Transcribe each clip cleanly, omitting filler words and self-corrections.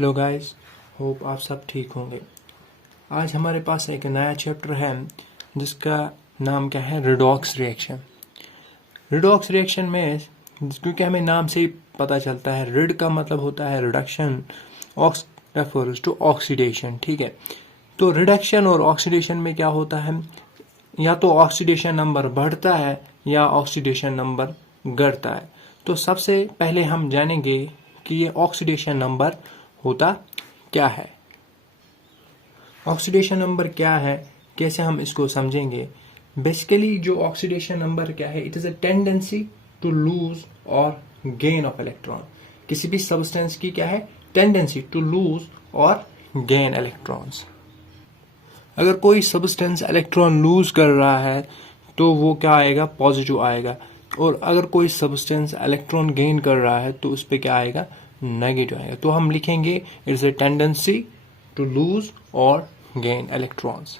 Hello guys, hope आप सब ठीक होंगे। आज हमारे पास एक नया चैप्टर है जिसका नाम क्या है, रिडॉक्स रिएक्शन। रिडॉक्स रिएक्शन में क्योंकि हमें नाम से ही पता चलता है, रिड का मतलब होता है reduction, ox refers to oxidation. ठीक है, तो रिडक्शन और ऑक्सीडेशन में क्या होता है, या तो ऑक्सीडेशन नंबर बढ़ता है या ऑक्सीडेशन नंबर घटता है। तो सबसे पहले हम जानेंगे कि ये ऑक्सीडेशन नंबर होता क्या है। ऑक्सीडेशन नंबर क्या है, कैसे हम इसको समझेंगे। बेसिकली जो ऑक्सीडेशन नंबर क्या है, it is a tendency to lose और गेन ऑफ इलेक्ट्रॉन। किसी भी सब्सटेंस की क्या है, टेंडेंसी टू लूज और गेन इलेक्ट्रॉन्स। अगर कोई सब्सटेंस इलेक्ट्रॉन लूज कर रहा है तो वो क्या आएगा, पॉजिटिव आएगा। और अगर कोई सब्सटेंस इलेक्ट्रॉन गेन कर रहा है तो उस पर क्या आएगा, नेगेटिव आएगा। तो हम लिखेंगे it's a tendency to lose और गेन इलेक्ट्रॉन्स।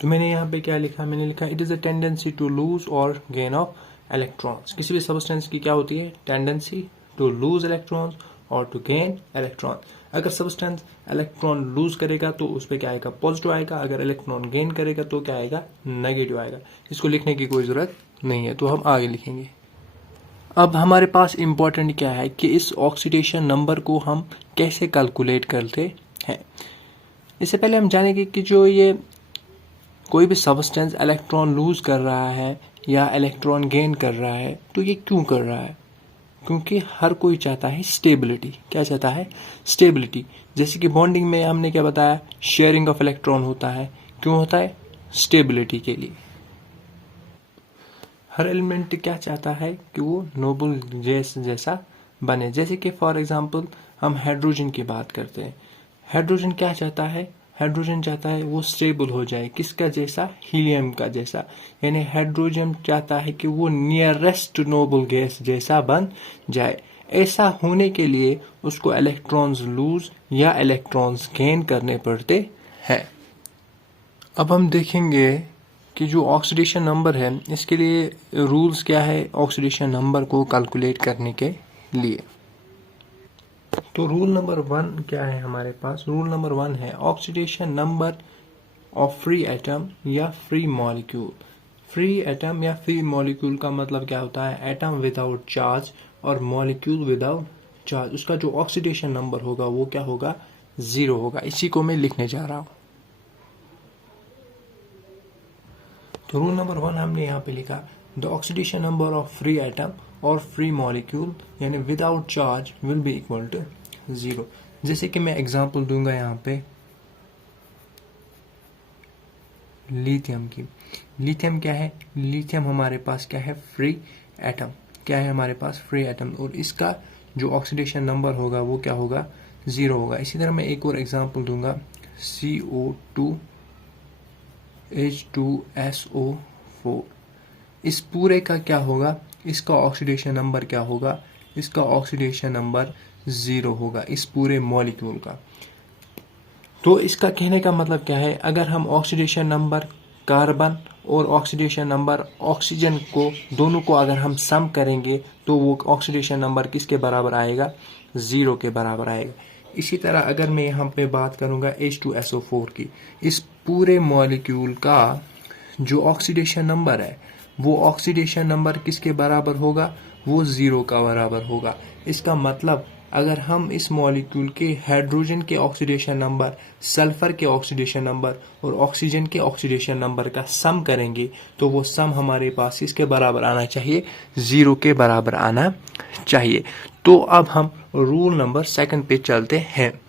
तो मैंने यहाँ पे क्या लिखा, मैंने लिखा it is a tendency to lose और गेन ऑफ इलेक्ट्रॉन्स। किसी भी सब्सटेंस की क्या होती है, टेंडेंसी टू लूज इलेक्ट्रॉन्स और टू गेन इलेक्ट्रॉन। अगर सब्सटेंस इलेक्ट्रॉन लूज करेगा तो उस पर क्या आएगा, पॉजिटिव आएगा। अगर इलेक्ट्रॉन गेन करेगा तो क्या आएगा, नेगेटिव आएगा। इसको लिखने की कोई जरूरत नहीं है, तो हम आगे लिखेंगे। अब हमारे पास इम्पोर्टेंट क्या है कि इस ऑक्सीडेशन नंबर को हम कैसे कैलकुलेट करते हैं। इससे पहले हम जानेंगे कि जो ये कोई भी सब्सटेंस इलेक्ट्रॉन लूज कर रहा है या इलेक्ट्रॉन गेन कर रहा है तो ये क्यों कर रहा है। क्योंकि हर कोई चाहता है स्टेबिलिटी। क्या चाहता है, स्टेबिलिटी। जैसे कि बॉन्डिंग में हमने क्या बताया, शेयरिंग ऑफ इलेक्ट्रॉन होता है। क्यों होता है, स्टेबिलिटी के लिए। हर एलिमेंट क्या चाहता है कि वो नोबल गैस जैसा बने। जैसे कि फॉर एग्जांपल हम हाइड्रोजन की बात करते हैं। हाइड्रोजन क्या चाहता है, हाइड्रोजन चाहता है वो स्टेबल हो जाए। किसका जैसा, हीलियम का जैसा। यानी हाइड्रोजन चाहता है कि वो नियरेस्ट नोबल गैस जैसा बन जाए। ऐसा होने के लिए उसको इलेक्ट्रॉन्स लूज या इलेक्ट्रॉन्स गेन करने पड़ते हैं। अब हम देखेंगे कि जो ऑक्सीडेशन नंबर है, इसके लिए रूल्स क्या है ऑक्सीडेशन नंबर को कैलकुलेट करने के लिए। तो रूल नंबर 1 क्या है हमारे पास, रूल नंबर 1 है oxidation number of free atom या फ्री मॉलिक्यूल। फ्री एटम या फ्री मॉलिक्यूल का मतलब क्या होता है, एटम विदाउट चार्ज और मॉलिक्यूल विदाउट चार्ज। उसका जो ऑक्सीडेशन नंबर होगा वो क्या होगा, 0 होगा। इसी को मैं लिखने जा रहा हूं। तो रूल नंबर 1 हमने यहाँ पे लिखा, the oxidation number of free atom और फ्री मॉलिक्यूल यानी without charge will be equal to 0। जैसे कि मैं एग्जांपल दूंगा यहाँ पे लिथियम की। लिथियम क्या है, लिथियम हमारे पास क्या है, फ्री एटम। क्या है हमारे पास, फ्री एटम। और इसका जो ऑक्सीडेशन नंबर होगा वो क्या होगा, 0 होगा। इसी तरह मैं एक और एग्जांपल दूंगा, CO2 H2SO4। इस पूरे का क्या होगा, इसका ऑक्सीडेशन नंबर क्या होगा, इसका ऑक्सीडेशन नंबर 0 होगा, इस पूरे मॉलिक्यूल का। तो इसका कहने का मतलब क्या है, अगर हम ऑक्सीडेशन नंबर कार्बन और ऑक्सीडेशन नंबर ऑक्सीजन को दोनों को अगर हम सम करेंगे तो वो ऑक्सीडेशन नंबर किसके बराबर आएगा, 0 के बराबर आएगा। इसी तरह अगर मैं यहाँ पे बात करूंगा H2SO4 की, इस पूरे मॉलिक्यूल का जो ऑक्सीडेशन नंबर है वो ऑक्सीडेशन नंबर किसके बराबर होगा, वो 0 का बराबर होगा। इसका मतलब अगर हम इस मॉलिक्यूल के हाइड्रोजन के ऑक्सीडेशन नंबर, सल्फर के ऑक्सीडेशन नंबर और ऑक्सीजन के ऑक्सीडेशन नंबर का सम करेंगे तो वो सम हमारे पास इसके बराबर आना चाहिए, 0 के बराबर आना चाहिए। तो अब हम रूल नंबर 2 पे चलते हैं।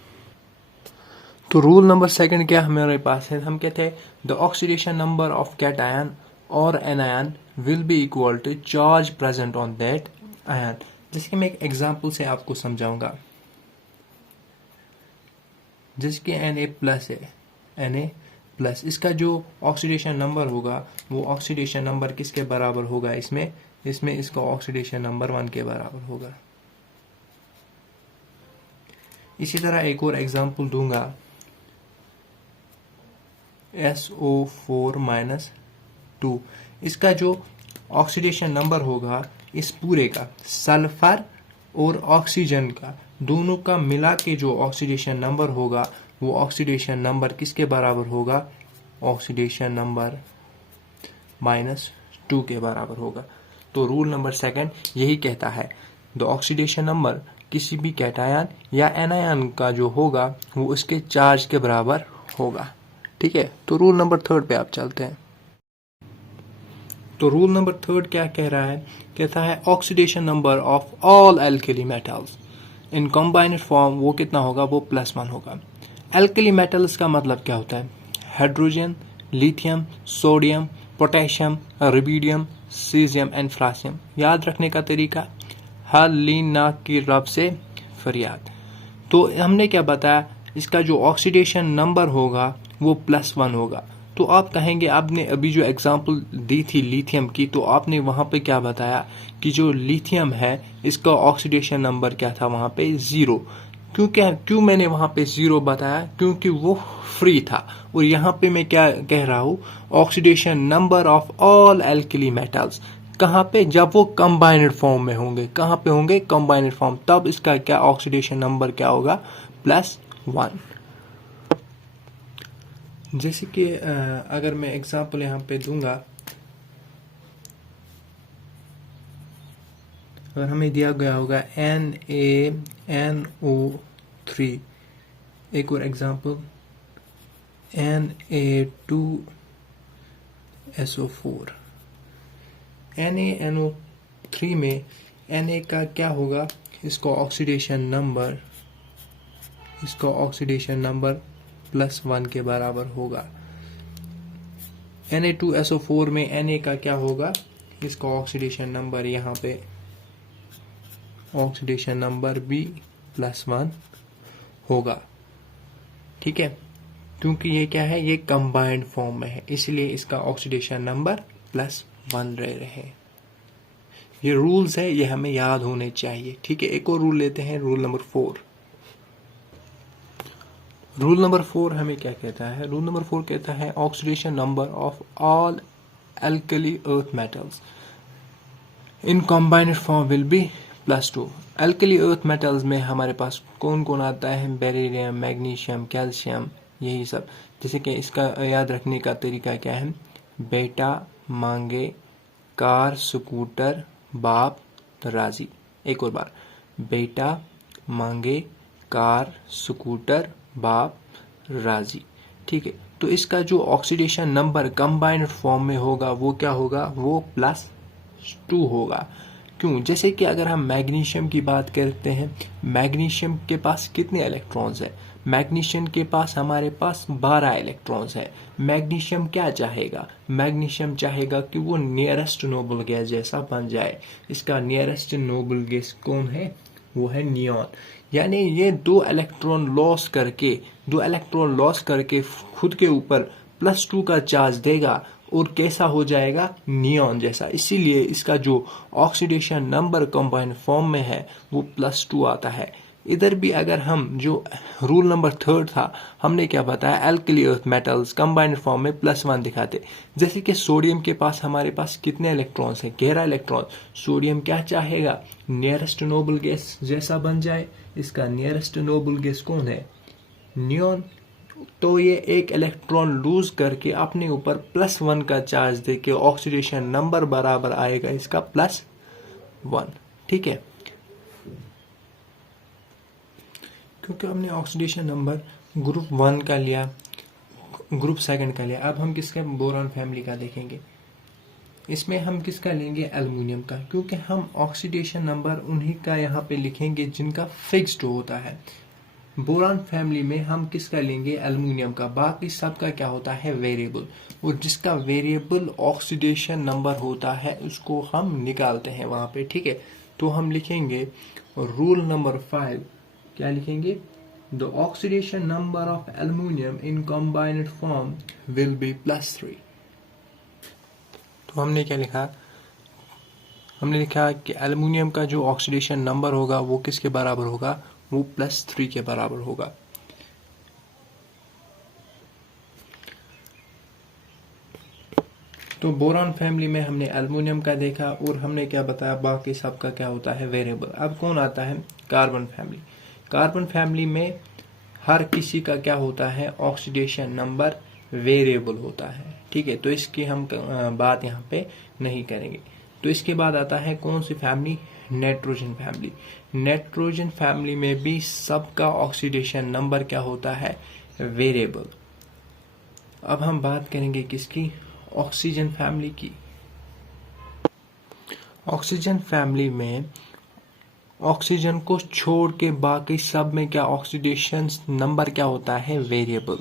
तो रूल नंबर 2 क्या हमारे पास है, हम कहते हैं the oxidation number of cation और anion will be equal to charge present on that ion. जैसे कि मैं एक एग्जांपल से आपको समझाऊंगा। जैसे कि Na+ है, Na+, इसका जो ऑक्सीडेशन नंबर होगा वो ऑक्सीडेशन नंबर किसके बराबर होगा, इसमें इसका ऑक्सीडेशन नंबर 1 के बराबर होगा। इसी तरह एक और एग्जांपल दूंगा, SO4-2। इसका जो ऑक्सीडेशन नंबर होगा इस पूरे का, सल्फर और ऑक्सीजन का दोनों का मिला के जो ऑक्सीडेशन नंबर होगा वो ऑक्सीडेशन नंबर किसके बराबर होगा, ऑक्सीडेशन नंबर -2 के बराबर होगा। तो रूल नंबर सेकंड यही कहता है द ऑक्सीडेशन नंबर किसी भी कैटायन या एनायन का जो होगा वो उसके चार्ज के बराबर होगा। ठीक है, तो रूल नंबर थर्ड पे आप चलते हैं। तो रूल नंबर थर्ड क्या कह रहा है, कहता है oxidation number of all alkali metals in combined form वो कितना होगा, वो +1 होगा। एल्कली मेटल्स का मतलब क्या होता है, hydrogen, lithium, sodium, potassium, rubidium, caesium and francium. याद रखने का तरीका, हर लीन नाक की रब से फरियाद। तो हमने क्या बताया, इसका जो ऑक्सीडेशन नंबर होगा वो +1 होगा। तो आप कहेंगे आपने अभी जो एग्जांपल दी थी लिथियम की, तो आपने वहां पे क्या बताया कि जो लिथियम है इसका ऑक्सीडेशन नंबर क्या था वहां पे 0। क्यों मैंने वहां पे 0 बताया, क्योंकि वो फ्री था। और यहाँ पे मैं क्या कह रहा हूँ, oxidation number of all alkali metals कहाँ पे, जब वो कंबाइंड फॉर्म में होंगे। कहाँ पे होंगे, कंबाइंड फॉर्म, तब इसका क्या ऑक्सीडेशन नंबर क्या होगा, +1। जैसे कि अगर मैं एग्जांपल यहाँ पे दूंगा, अगर हमें दिया गया होगा NaNO3, एक और एग्जांपल Na2SO4। NaNO3 में Na का क्या होगा, इसका ऑक्सीडेशन नंबर +1 के बराबर होगा। Na2SO4 में Na का क्या होगा, इसका ऑक्सीडेशन नंबर यहाँ पे ऑक्सीडेशन नंबर भी +1 होगा। ठीक है, क्योंकि ये क्या है, ये कंबाइंड फॉर्म में है, इसलिए इसका ऑक्सीडेशन नंबर +1 रहे। ये रूल्स है, ये हमें याद होने चाहिए। ठीक है, एक और रूल लेते हैं, रूल नंबर 4। रूल नंबर 4 हमें क्या कहता है, रूल नंबर 4 कहता है oxidation number of all alkali earth metals in combined form will be +2। Alkali earth metals में हमारे पास कौन कौन आता है, बेरिलियम, मैग्नीशियम, कैल्शियम, यही सब। जैसे कि इसका याद रखने का तरीका क्या है, बेटा मांगे कार स्कूटर बाप राजी। एक और बार, बेटा मांगे कार स्कूटर बाप राजी। ठीक है, तो इसका जो ऑक्सीडेशन नंबर कंबाइंड फॉर्म में होगा वो क्या होगा, वो +2 होगा। क्यों, जैसे कि अगर हम मैग्नीशियम की बात करते हैं, मैग्नीशियम के पास कितने इलेक्ट्रॉन्स है, मैग्नीशियम के पास हमारे पास 12 इलेक्ट्रॉन्स है। मैग्नीशियम क्या चाहेगा, मैग्नीशियम चाहेगा कि वो नियरेस्ट नोबल गैस जैसा बन जाए। इसका नियरेस्ट नोबल गैस कौन है, वो है नियॉन। यानी ये 2 इलेक्ट्रॉन लॉस करके खुद के ऊपर +2 का चार्ज देगा और कैसा हो जाएगा, नियॉन जैसा। इसीलिए इसका जो ऑक्सीडेशन नंबर कंबाइंड फॉर्म में है वो +2 आता है। इधर भी अगर हम जो रूल नंबर 3 था, हमने क्या बताया, alkali earth metals combined form में +1 दिखाते। जैसे कि सोडियम के पास हमारे पास कितने इलेक्ट्रॉन्स हैं, 11 इलेक्ट्रॉन। सोडियम क्या चाहेगा, नियरेस्ट नोबल गैस जैसा बन जाए। इसका नियरेस्ट नोबल गैस कौन है, नियॉन। तो ये 1 इलेक्ट्रॉन लूज करके अपने ऊपर +1 का चार्ज देके ऑक्सीडेशन नंबर बराबर आएगा इसका +1। ठीक है, क्योंकि हमने ऑक्सीडेशन नंबर ग्रुप 1 का लिया, ग्रुप 2 का लिया। अब हम किसका, बोरॉन फैमिली का देखेंगे। इसमें हम किसका लेंगे, एल्युमिनियम का, क्योंकि हम ऑक्सीडेशन नंबर उन्हीं का यहाँ पे लिखेंगे जिनका फिक्स्ड होता है। बोरॉन फैमिली में हम किसका लेंगे, एल्युमिनियम का। बाकी सबका क्या होता है, वेरिएबल। और जिसका वेरिएबल ऑक्सीडेशन नंबर होता है उसको हम निकालते हैं वहां पे। ठीक है, तो हम लिखेंगे रूल नंबर 5, क्या लिखेंगे, the oxidation number of aluminium in combined form will be +3। तो हमने क्या लिखा, हमने लिखा कि एल्युमिनियम का जो ऑक्सीडेशन नंबर होगा वो किसके बराबर होगा, वो +3 के बराबर होगा। तो बोरॉन फैमिली में हमने एल्युमिनियम का देखा और हमने क्या बताया, बाकी सबका क्या होता है, वेरिएबल। अब कौन आता है, कार्बन फैमिली। कार्बन फैमिली में हर किसी का क्या होता है, ऑक्सीडेशन नंबर वेरिएबल होता है। ठीक है, तो इसकी हम बात यहाँ पे नहीं करेंगे। तो इसके बाद आता है कौन सी family, nitrogen family. Nitrogen family में भी सबका ऑक्सीडेशन नंबर क्या होता है, वेरिएबल। अब हम बात करेंगे किसकी, ऑक्सीजन फैमिली की। ऑक्सीजन फैमिली में ऑक्सीजन को छोड़ के बाकी सब में क्या ऑक्सीडेशन नंबर क्या होता है, वेरिएबल।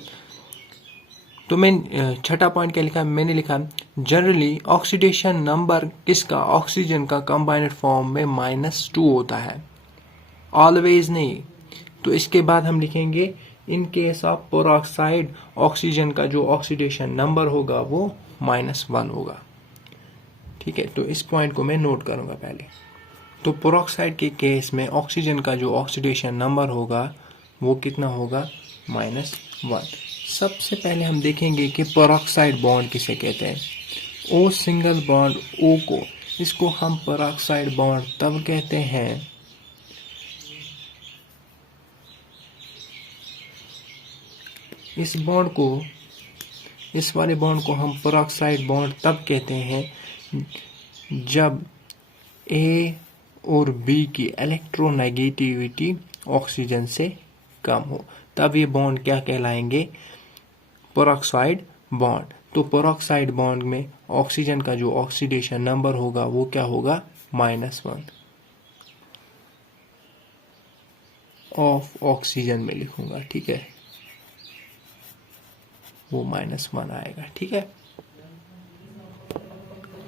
तो मैं छठा पॉइंट क्या लिखा, मैंने लिखा जनरली ऑक्सीडेशन नंबर किसका, ऑक्सीजन का कंबाइंड फॉर्म में -2 होता है, ऑलवेज नहीं। तो इसके बाद हम लिखेंगे in case of peroxide oxygen का जो ऑक्सीडेशन नंबर होगा वो -1 होगा। ठीक है, तो इस पॉइंट को मैं नोट करूंगा पहले। तो पेरोक्साइड के केस में ऑक्सीजन का जो ऑक्सीडेशन नंबर होगा वो कितना होगा, -1। सबसे पहले हम देखेंगे कि पेरोक्साइड बॉन्ड किसे कहते हैं। ओ सिंगल बॉन्ड ओ को, इसको हम पेरोक्साइड बॉन्ड तब कहते हैं इस बॉन्ड को, इस वाले बॉन्ड को हम पेरोक्साइड बॉन्ड तब कहते हैं जब ए और बी की इलेक्ट्रोनेगेटिविटी ऑक्सीजन से कम हो, तब ये बॉन्ड क्या कहलाएंगे, पेरोक्साइड बॉन्ड। तो पेरोक्साइड बॉन्ड में ऑक्सीजन का जो ऑक्सीडेशन नंबर होगा वो क्या होगा, -1 ऑफ ऑक्सीजन में लिखूंगा। ठीक है, वो -1 आएगा। ठीक है,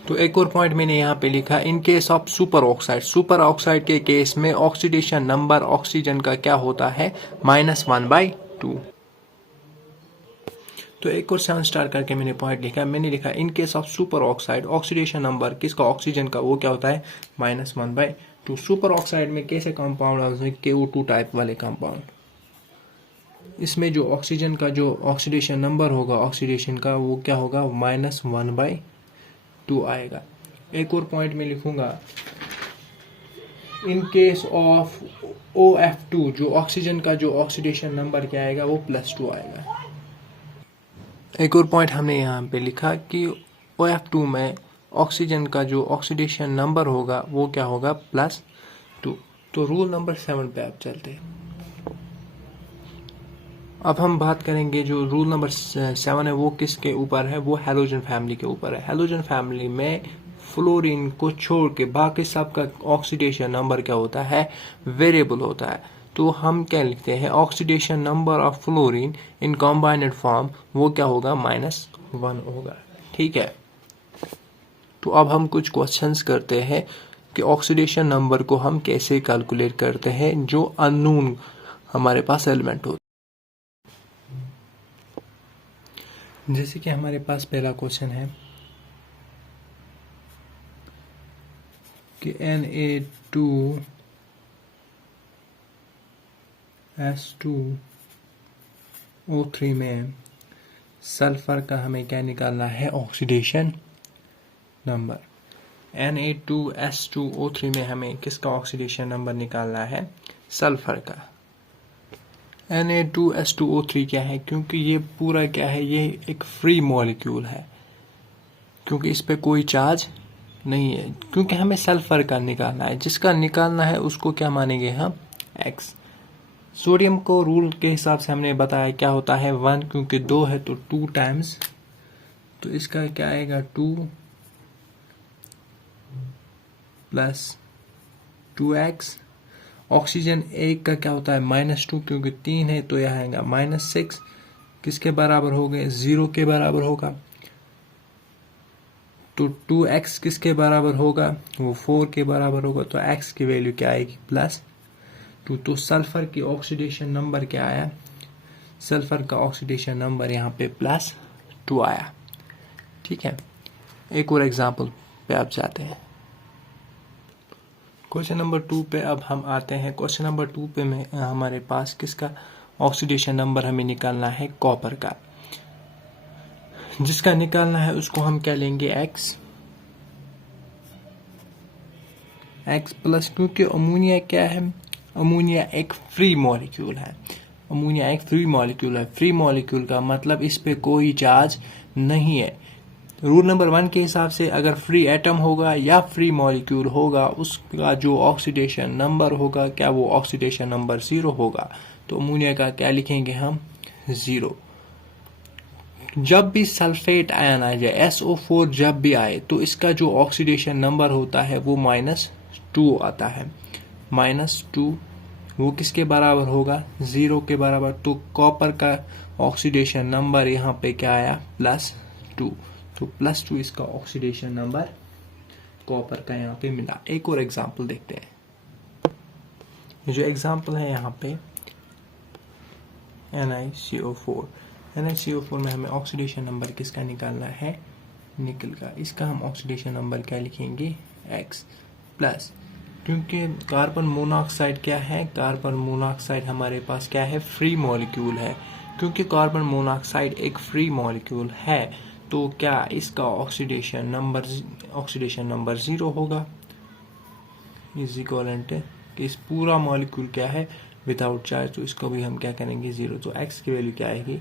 तो एक और पॉइंट मैंने यहाँ पे लिखा, in case of super oxide, super oxide के केस में ऑक्सीडेशन नंबर ऑक्सीजन का क्या होता है, -1/2। तो एक और 7 स्टार करके मैंने पॉइंट लिखा, मैंने लिखा in case of super oxide oxidation number किसका, ऑक्सीजन का, वो क्या होता है, -1/2। सुपर ऑक्साइड में कैसे कंपाउंड आते हैं, KO2 टाइप वाले कंपाउंड। इसमें जो ऑक्सीजन का जो ऑक्सीडेशन नंबर होगा ऑक्सीडेशन का वो क्या होगा, -1/2 आएगा। एक और पॉइंट में लिखूंगा, इन केस ऑफ OF2 जो ऑक्सीजन का जो ऑक्सीडेशन नंबर क्या आएगा वो +2 आएगा। एक और पॉइंट हमने यहाँ पे लिखा कि OF2 में ऑक्सीजन का जो ऑक्सीडेशन नंबर होगा वो क्या होगा, +2। तो रूल नंबर 7 पे आप चलते हैं। अब हम बात करेंगे जो रूल नंबर 7 है वो किसके ऊपर है, वो हैलोजन फैमिली के ऊपर है। हैलोजन फैमिली में फ्लोरीन को छोड़ के बाकी सबका ऑक्सीडेशन नंबर क्या होता है, वेरिएबल होता है। तो हम क्या लिखते हैं, oxidation number of fluorine in combined form वो क्या होगा, -1 होगा। ठीक है, तो अब हम कुछ क्वेश्चंस करते हैं कि ऑक्सीडेशन नंबर को हम कैसे कैलकुलेट करते हैं जो अननोन हमारे पास एलिमेंट हो। जैसे कि हमारे पास पहला क्वेश्चन है कि Na2S2O3 में सल्फर का हमें क्या निकालना है, ऑक्सीडेशन नंबर। Na2S2O3 में हमें किसका ऑक्सीडेशन नंबर निकालना है, सल्फर का। Na2S2O3 क्या है, क्योंकि ये पूरा क्या है, ये एक फ्री मॉलिक्यूल है, क्योंकि इस पे कोई चार्ज नहीं है, क्योंकि हमें सल्फर का निकालना है, जिसका निकालना है उसको क्या मानेंगे हम, X। सोडियम को रूल के हिसाब से हमने बताया क्या होता है, 1, क्योंकि 2 है तो 2 टाइम्स, तो इसका क्या आएगा, 2 + 2x। ऑक्सीजन एक का क्या होता है, -2, क्योंकि 3 है तो यह आएगा -6, किसके बराबर हो गए, 0 के बराबर होगा। तो 2x किसके बराबर होगा, वो 4 के बराबर होगा, तो x की वैल्यू क्या आएगी, +2। तो सल्फर की ऑक्सीडेशन नंबर क्या आया, सल्फर का ऑक्सीडेशन नंबर यहाँ पे +2 आया। ठीक है, एक और एग्जाम्पल पे आप जाते हैं। क्वेश्चन नंबर 2 पे अब हम आते हैं। क्वेश्चन नंबर 2 पे में हमारे पास किसका ऑक्सीडेशन नंबर हमें निकालना है, कॉपर का। जिसका निकालना है उसको हम क्या लेंगे, X प्लस, क्योंकि अमोनिया क्या है, अमोनिया एक फ्री मॉलिक्यूल है। अमोनिया एक फ्री मॉलिक्यूल है। फ्री मॉलिक्यूल का मतलब इस पे कोई चार्ज नहीं है। रूल नंबर 1 के हिसाब से अगर फ्री एटम होगा या फ्री मॉलिक्यूल होगा, उसका जो ऑक्सीडेशन नंबर होगा, क्या वो ऑक्सीडेशन नंबर 0 होगा? तो अमोनिया का क्या लिखेंगे हम? 0। जब भी सल्फेट आयन आ जाए, SO4 जब भी आए, तो इसका जो ऑक्सीडेशन नंबर होता है वो -2 आता है। -2 वो किसके बराबर होगा? 0 के बराबर। तो कॉपर का ऑक्सीडेशन नंबर यहाँ पे क्या आया? +2। तो +2 इसका ऑक्सीडेशन नंबर कॉपर का यहाँ पे मिला। एक और एग्जांपल देखते हैं। जो एग्जांपल है यहाँ पे NiCO4। NiCO4 में हमें ऑक्सीडेशन नंबर किसका निकालना है? निकल का। इसका हम ऑक्सीडेशन नंबर क्या लिखेंगे? X प्लस, क्योंकि कार्बन मोनोऑक्साइड क्या है? कार्बन मोनोऑक्साइड हमारे पास क्या है? फ्री मॉलिक्यूल है। क्योंकि कार्बन मोनोऑक्साइड एक फ्री मॉलिक्यूल है, तो क्या इसका ऑक्सीडेशन नंबर 0 होगा? इज इक्वलेंट इस पूरा मॉलिक्यूल क्या है? विदाउट चार्ज, तो इसको भी हम क्या करेंगे? 0। तो x की वैल्यू क्या आएगी?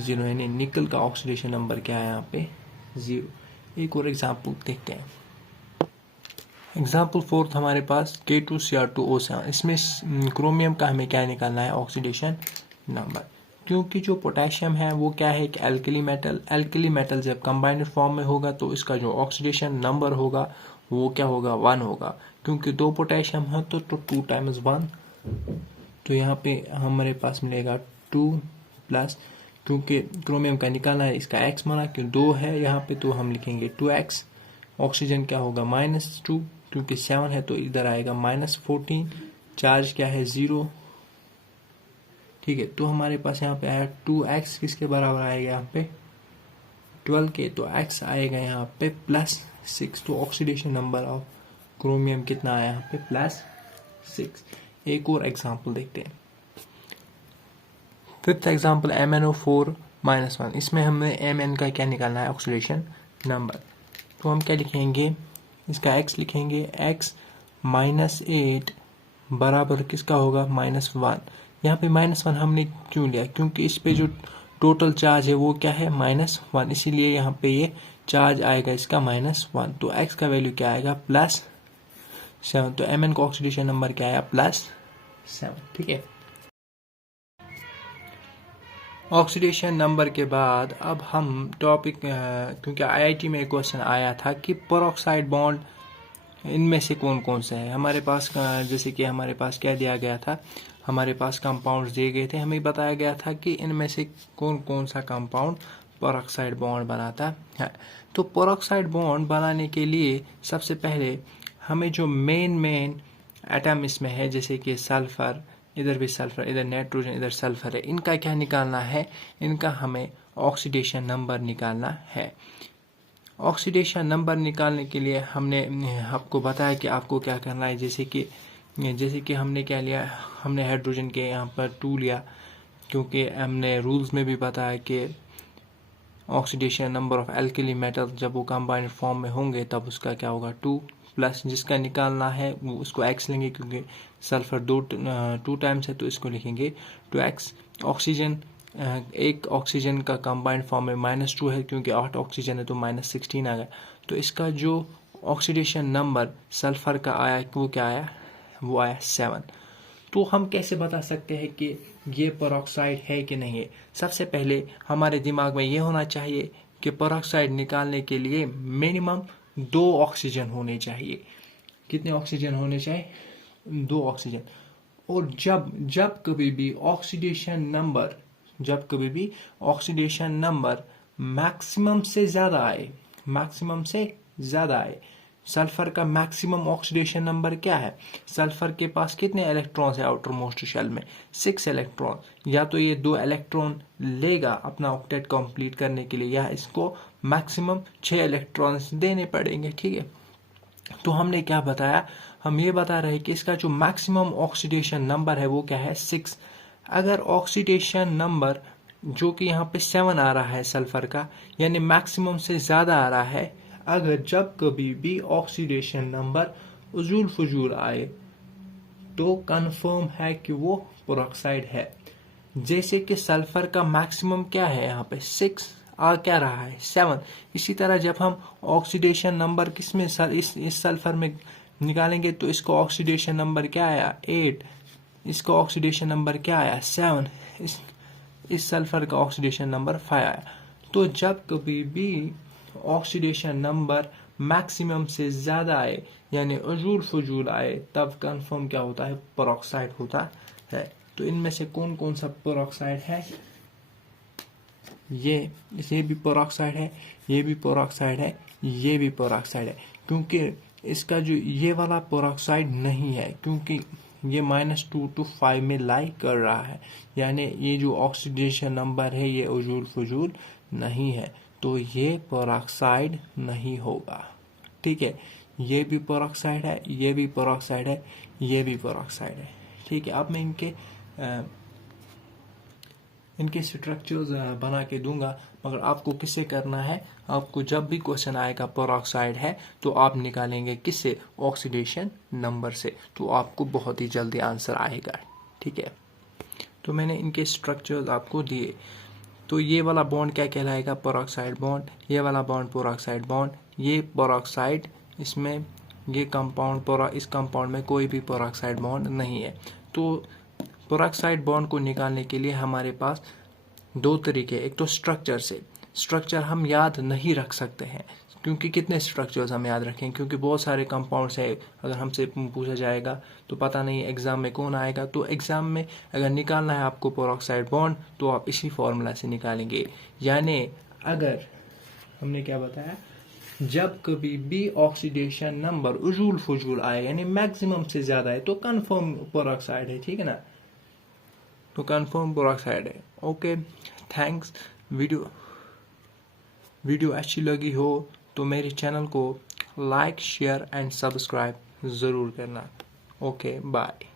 0। यानी निकल का ऑक्सीडेशन नंबर क्या है यहाँ पे? 0। एक और एग्जाम्पल देखते हैं। एग्जाम्पल 4 हमारे पास K2Cr2O7। इसमें क्रोमियम का हमें क्या निकालना है? Oxidation number. क्योंकि जो पोटेशियम है वो क्या है? एक एल्कली मेटल। एल्कली मेटल जब कंबाइंड फॉर्म में होगा तो इसका जो ऑक्सीडेशन नंबर होगा वो क्या होगा? 1 होगा। क्योंकि 2 पोटेशियम है तो 2 × 1, तो यहाँ पे हमारे पास मिलेगा 2 प्लस, क्योंकि क्रोमियम का निकालना है, इसका x माना कि 2 है यहाँ पे, तो हम लिखेंगे 2x। ऑक्सीजन क्या होगा? -2, क्योंकि 7 है तो इधर आएगा -14। चार्ज क्या है? 0। ठीक है, तो हमारे पास यहाँ पे आया 2x किसके बराबर आएगा? यहाँ पे 12 के, तो x आएगा यहाँ पे +6। तो ऑक्सीडेशन नंबर ऑफ क्रोमियम कितना आया यहाँ पे? +6। एक और एग्जांपल देखते हैं। 5th example MnO4-1। इसमें हमें Mn का क्या निकालना है? Oxidation number. तो हम क्या लिखेंगे? इसका x लिखेंगे। x -8 बराबर किसका होगा? -1। यहाँ पे -1 हमने क्यों लिया? क्योंकि इस पे जो टोटल चार्ज है वो क्या है? -1। इसीलिए यहाँ पे ये चार्ज आएगा इसका -1। तो x का वैल्यू क्या आएगा? +7। तो Mn का ऑक्सीडेशन नंबर क्या आया? +7। ठीक है। ऑक्सीडेशन नंबर के बाद अब हम टॉपिक, क्योंकि IIT में एक क्वेश्चन आया था कि पेरोक्साइड बॉन्ड इनमें से कौन कौन सा है हमारे पास। जैसे कि हमारे पास क्या दिया गया था? हमारे पास कंपाउंड्स दिए गए थे, हमें बताया गया था कि इनमें से कौन कौन सा कंपाउंड पेरोक्साइड बॉन्ड बनाता है। तो पेरोक्साइड बॉन्ड बनाने के लिए सबसे पहले हमें जो मेन एटम इसमें है, जैसे कि सल्फर, इधर भी सल्फर, इधर नाइट्रोजन, इधर सल्फर है, इनका क्या निकालना है? इनका हमें ऑक्सीडेशन नंबर निकालना है। ऑक्सीडेशन नंबर निकालने के लिए हमने आपको बताया कि आपको क्या करना है। जैसे कि हमने क्या लिया? हमने हाइड्रोजन के यहाँ पर 2 लिया, क्योंकि हमने रूल्स में भी बताया कि oxidation number of alkali metal जब वो कंबाइंड फॉर्म में होंगे तब उसका क्या होगा? 2 प्लस, जिसका निकालना है वो उसको x लेंगे, क्योंकि सल्फर 2 टाइम्स है तो इसको लिखेंगे 2x। ऑक्सीजन, एक ऑक्सीजन का कंबाइंड फॉर्म में -2 है, क्योंकि 8 ऑक्सीजन है तो -16 आ गया। तो इसका जो ऑक्सीडेशन नंबर सल्फर का आया वो क्या आया? वो आया 7। तो हम कैसे बता सकते हैं कि ये पेरोक्साइड है कि नहीं है? सबसे पहले हमारे दिमाग में ये होना चाहिए कि पेरोक्साइड निकालने के लिए मिनिमम 2 ऑक्सीजन होने चाहिए। कितने ऑक्सीजन होने चाहिए? 2 ऑक्सीजन। और जब कभी भी ऑक्सीडेशन नंबर मैक्सिमम से ज़्यादा आए, सल्फर का मैक्सिमम ऑक्सीडेशन नंबर क्या है? सल्फर के पास कितने इलेक्ट्रॉन्स है आउटर मोस्ट शेल में? 6 इलेक्ट्रॉन। या तो ये 2 इलेक्ट्रॉन लेगा अपना ऑक्टेट कंप्लीट करने के लिए, या इसको मैक्सिमम 6 इलेक्ट्रॉन्स देने पड़ेंगे। ठीक है, तो हमने क्या बताया? हम ये बता रहे हैं कि इसका जो मैक्सिमम ऑक्सीडेशन नंबर है वो क्या है? 6। अगर ऑक्सीडेशन नंबर जो कि यहाँ पे 7 आ रहा है सल्फर का, यानी मैक्सिमम से ज़्यादा आ रहा है, अगर जब कभी भी ऑक्सीडेशन नंबर उजूल फजूल आए तो कंफर्म है कि वो पेरोक्साइड है। जैसे कि सल्फर का मैक्सिमम क्या है यहाँ पे 6, आ क्या रहा है 7। इसी तरह जब हम ऑक्सीडेशन नंबर किसमें इस सल्फर में निकालेंगे तो इसको ऑक्सीडेशन नंबर क्या आया 8, इसका ऑक्सीडेशन नंबर क्या आया 7, इस सल्फर का ऑक्सीडेशन नंबर 5 आया। तो जब कभी भी ऑक्सीडेशन नंबर मैक्सिमम से ज्यादा आए यानी उजूल फजूल आए तब कंफर्म क्या होता है पेरोक्साइड होता है। तो इनमें से कौन कौन सा पेरोक्साइड है, ये भी पेरोक्साइड है, ये भी पेरोक्साइड है, ये भी पेरोक्साइड है। क्योंकि इसका जो ये वाला पेरोक्साइड नहीं है क्योंकि ये -2 to 5 में लाई कर रहा है, यानी ये जो ऑक्सीडेशन नंबर है ये उजूल फजूल नहीं है, तो ये पेरोक्साइड नहीं होगा। ठीक है, ये भी पेरोक्साइड है, ये भी पेरोक्साइड है, ये भी पेरोक्साइड है। ठीक है, अब मैं इनके स्ट्रक्चर्स बना के दूंगा, मगर आपको किससे करना है, आपको जब भी क्वेश्चन आएगा पेरोक्साइड है तो आप निकालेंगे किससे, ऑक्सीडेशन नंबर से, तो आपको बहुत ही जल्दी आंसर आएगा। ठीक है, तो मैंने इनके स्ट्रक्चर्स आपको दिए। तो ये वाला बॉन्ड क्या कहलाएगा, पेरोक्साइड बॉन्ड, ये वाला बॉन्ड पेरोक्साइड बॉन्ड, ये पेरोक्साइड, इसमें ये कंपाउंड इस कंपाउंड में कोई भी पेरोक्साइड बॉन्ड नहीं है। तो पेरोक्साइड बॉन्ड को निकालने के लिए हमारे पास दो तरीके, एक तो स्ट्रक्चर हम याद नहीं रख सकते हैं, क्योंकि कितने स्ट्रक्चर्स हम याद रखें, क्योंकि बहुत सारे कंपाउंड्स है, अगर हमसे पूछा जाएगा तो पता नहीं एग्जाम में कौन आएगा। तो एग्जाम में अगर निकालना है आपको पेरोक्साइड बॉन्ड तो आप इसी फॉर्मूला से निकालेंगे। यानी अगर हमने क्या बताया, जब कभी भी ऑक्सीडेशन नंबर उजूल फजूल आए यानी मैक्सिमम से ज्यादा है तो कंफर्म पेरोक्साइड है। ठीक है ना, तो कंफर्म पेरोक्साइड है। Okay, thanks. वीडियो अच्छी लगी हो तो मेरे चैनल को लाइक शेयर एंड सब्सक्राइब ज़रूर करना। Okay, bye.